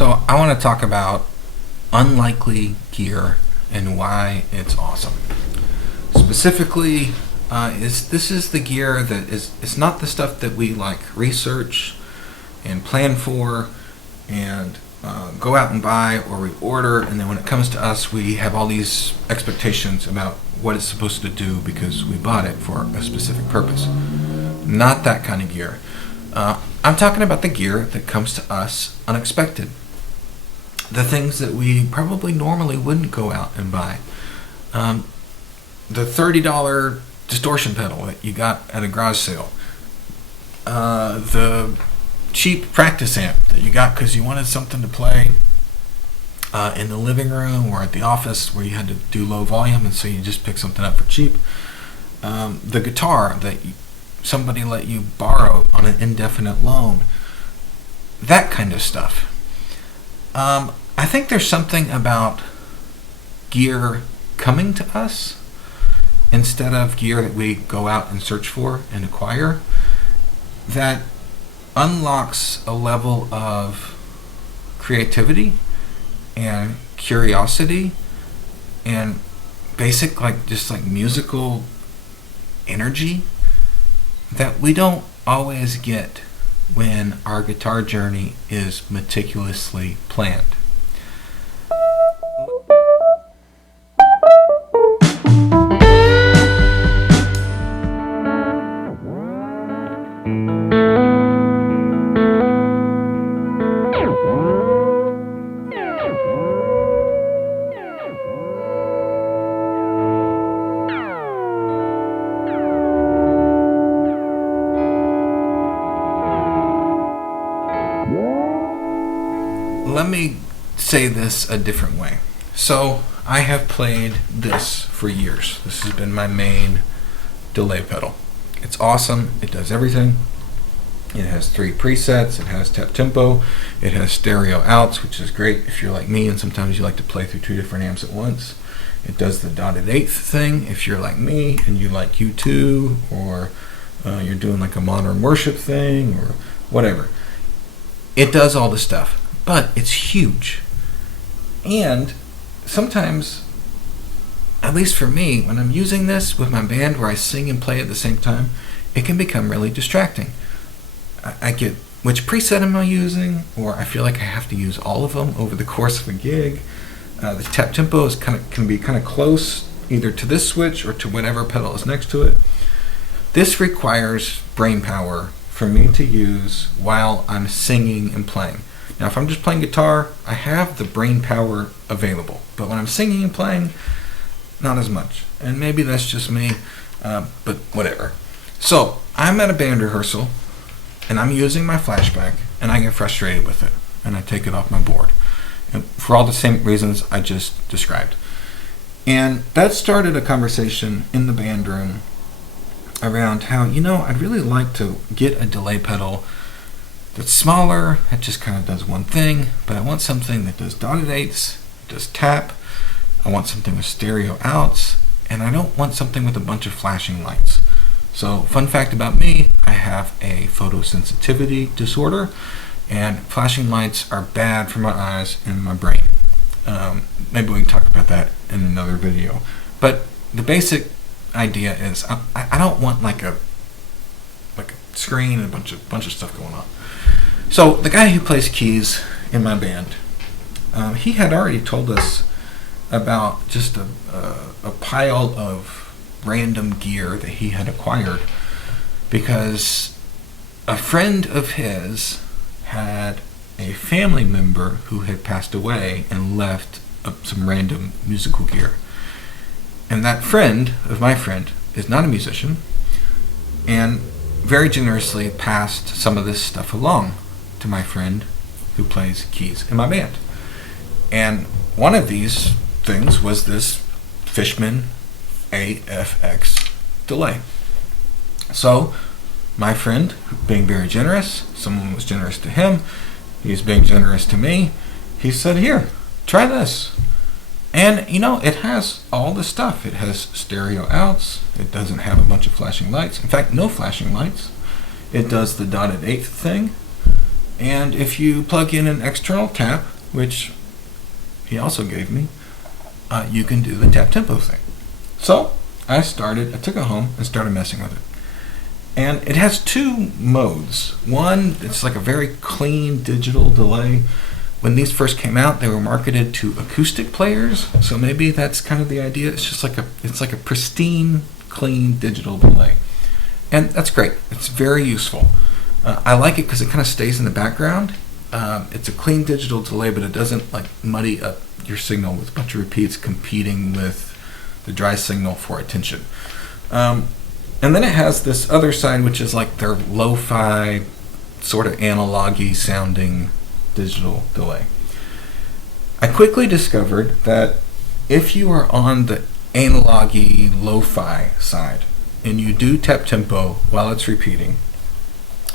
So I want to talk about unlikely gear and why it's awesome. Specifically, this is the gear that it's not the stuff that we like research and plan for and go out and buy or we order, and then when it comes to us, we have all these expectations about what it's supposed to do because we bought it for a specific purpose. Not that kind of gear. I'm talking about the gear that comes to us unexpected. The things that we probably normally wouldn't go out and buy. The $30 distortion pedal that you got at a garage sale. The cheap practice amp that you got because you wanted something to play in the living room or at the office where you had to do low volume, and so you just picked something up for cheap. The guitar that somebody let you borrow on an indefinite loan. That kind of stuff. I think there's something about gear coming to us instead of gear that we go out and search for and acquire that unlocks a level of creativity and curiosity and basic just musical energy that we don't always get when our guitar journey is meticulously planned. Let me say this a different way. So I have played this for years. This has been my main delay pedal. It's awesome. It does everything. It has 3 presets. It has tap tempo. It has stereo outs, which is great if you're like me and sometimes you like to play through 2 different amps at once. It does the dotted eighth thing if you're like me and you like U2 or you're doing like a modern worship thing or whatever. It does all the stuff. But it's huge. And sometimes, at least for me, when I'm using this with my band where I sing and play at the same time, it can become really distracting. I get, which preset am I using? Or I feel like I have to use all of them over the course of a gig. The tap tempo can be kind of close either to this switch or to whatever pedal is next to it. This requires brain power for me to use while I'm singing and playing. Now, if I'm just playing guitar, I have the brain power available. But when I'm singing and playing, not as much. And maybe that's just me, but whatever. So, I'm at a band rehearsal, and I'm using my flashback, and I get frustrated with it, and I take it off my board. And for all the same reasons I just described. And that started a conversation in the band room around how, I'd really like to get a delay pedal that's smaller, that just kind of does one thing, but I want something that does dotted eighths, does tap, I want something with stereo outs, and I don't want something with a bunch of flashing lights. So, fun fact about me, I have a photosensitivity disorder, and flashing lights are bad for my eyes and my brain. Maybe we can talk about that in another video. But the basic idea is I don't want like a screen and a bunch of stuff going on. So the guy who plays keys in my band, he had already told us about just a pile of random gear that he had acquired because a friend of his had a family member who had passed away and left some random musical gear. And that friend of my friend is not a musician and very generously passed some of this stuff along to my friend who plays keys in my band. And one of these things was this Fishman AFX Delay. So my friend, being very generous, someone was generous to him, he's being generous to me, he said, here, try this. And it has all the stuff. It has stereo outs, it doesn't have a bunch of flashing lights, in fact no flashing lights. It does the dotted eighth thing, And if you plug in an external tap, which he also gave me, you can do the tap tempo thing. So I took it home and started messing with it. And it has two modes. One, it's like a very clean digital delay. When these first came out, they were marketed to acoustic players, so maybe that's kind of the idea. It's just like a pristine, clean digital delay. And that's great. It's very useful. I like it because it kind of stays in the background. It's a clean digital delay, but it doesn't like muddy up your signal with a bunch of repeats competing with the dry signal for attention. And then it has this other side, which is like their lo-fi, sort of analog-y sounding digital delay. I quickly discovered that if you are on the analog-y lo-fi side and you do tap tempo while it's repeating,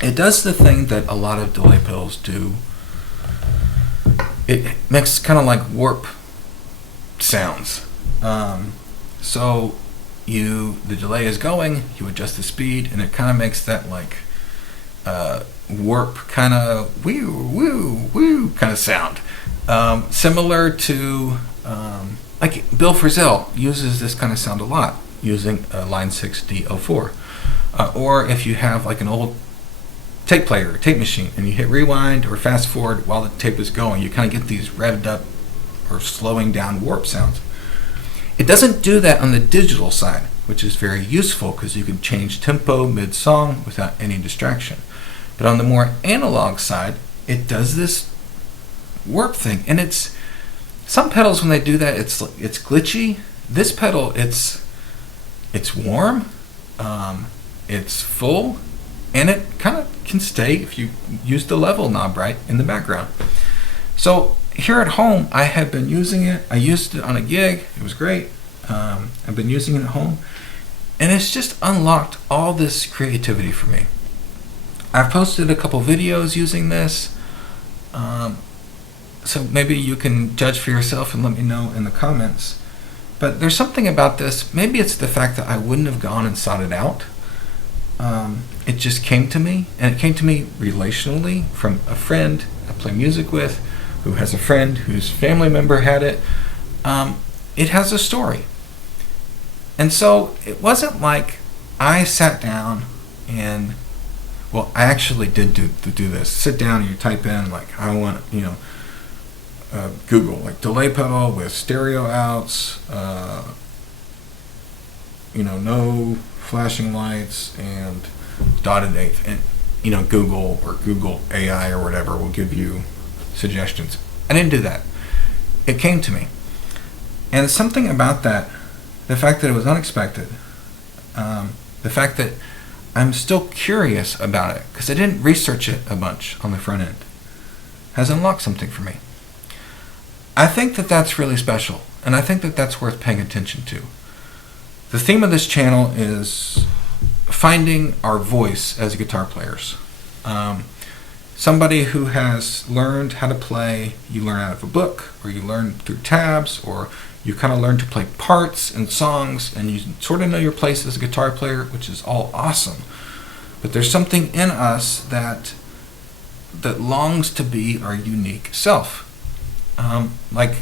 it does the thing that a lot of delay pedals do. It makes kind of like warp sounds. So the delay is going, you adjust the speed, and it kind of makes that like warp kind of woo woo woo kind of sound, similar to like Bill Frisell uses this kind of sound a lot using line 6 D04, or if you have like an old tape player or tape machine and you hit rewind or fast forward while the tape is going, you kind of get these revved up or slowing down warp sounds. It doesn't do that on the digital side, which is very useful because you can change tempo mid-song without any distraction. But on the more analog side, it does this warp thing. And some pedals, when they do that, it's glitchy. This pedal, it's warm, it's full, and it kind of can stay if you use the level knob right in the background. So here at home, I have been using it. I used it on a gig. It was great. I've been using it at home. And it's just unlocked all this creativity for me. I've posted a couple videos using this. So maybe you can judge for yourself and let me know in the comments. But there's something about this. Maybe it's the fact that I wouldn't have gone and sought it out. It just came to me. And it came to me relationally from a friend I play music with, who has a friend whose family member had it. It has a story. And so it wasn't like I sat down and, well, I actually did do this. Sit down and you type in, like, I want, Google, like, delay pedal with stereo outs, no flashing lights and dotted eighth. And, Google or Google AI or whatever will give you suggestions. I didn't do that. It came to me. And something about that, the fact that it was unexpected, the fact that I'm still curious about it, because I didn't research it a bunch on the front end, has unlocked something for me. I think that that's really special, and I think that that's worth paying attention to. The theme of this channel is finding our voice as guitar players. Somebody who has learned how to play, you learn out of a book, or you learn through tabs, or you kind of learn to play parts and songs, and you sort of know your place as a guitar player, which is all awesome. But there's something in us that longs to be our unique self. Like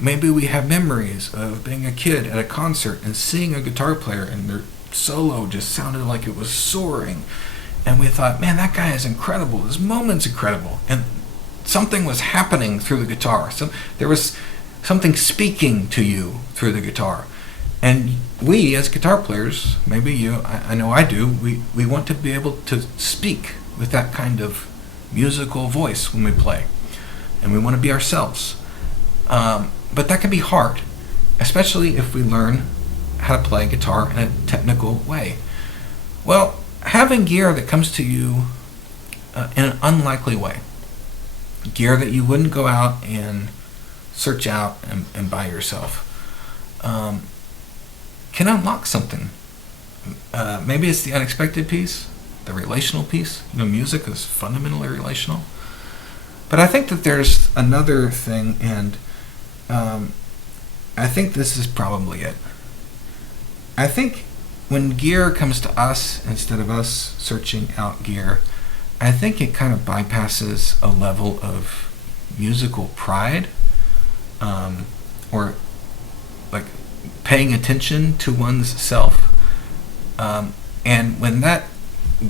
maybe we have memories of being a kid at a concert and seeing a guitar player and their solo just sounded like it was soaring. And we thought, man, that guy is incredible. This moment's incredible. And something was happening through the guitar. There was something speaking to you through the guitar. And we, as guitar players, maybe you, I know I do, we want to be able to speak with that kind of musical voice when we play. And we want to be ourselves. But that can be hard, especially if we learn how to play guitar in a technical way. Well, having gear that comes to you in an unlikely way, gear that you wouldn't go out and search out and buy yourself, can unlock something. Maybe it's the unexpected piece, the relational piece. Music is fundamentally relational. But I think that there's another thing, and I think this is probably it. I think when gear comes to us instead of us searching out gear, I think it kind of bypasses a level of musical pride, or like paying attention to one's self. And when that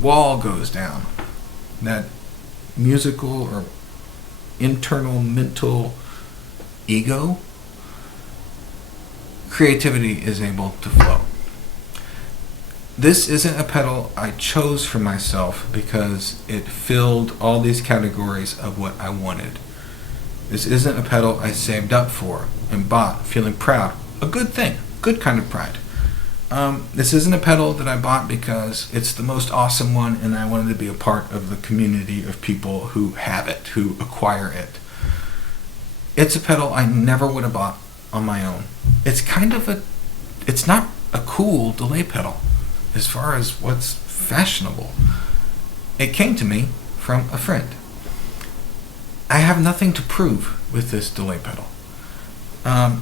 wall goes down, that musical or internal mental ego, creativity is able to flow. This isn't a pedal I chose for myself because it filled all these categories of what I wanted. This isn't a pedal I saved up for and bought feeling proud. A good thing, good kind of pride. This isn't a pedal that I bought because it's the most awesome one and I wanted to be a part of the community of people who have it, who acquire it. It's a pedal I never would have bought on my own. It's not a cool delay pedal as far as what's fashionable. It came to me from a friend. I have nothing to prove with this delay pedal. I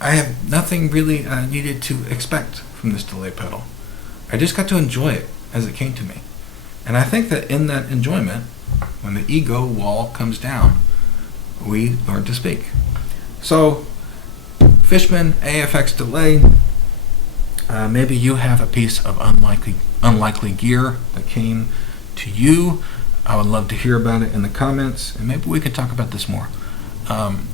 have nothing really needed to expect from this delay pedal. I just got to enjoy it as it came to me. And I think that in that enjoyment, when the ego wall comes down, we learn to speak. So, Fishman AFX Delay, maybe you have a piece of unlikely gear that came to you. I would love to hear about it in the comments, and maybe we can talk about this more.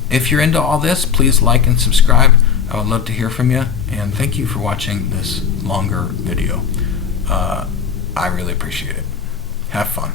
If you're into all this, please like and subscribe. I would love to hear from you, and thank you for watching this longer video. I really appreciate it. Have fun.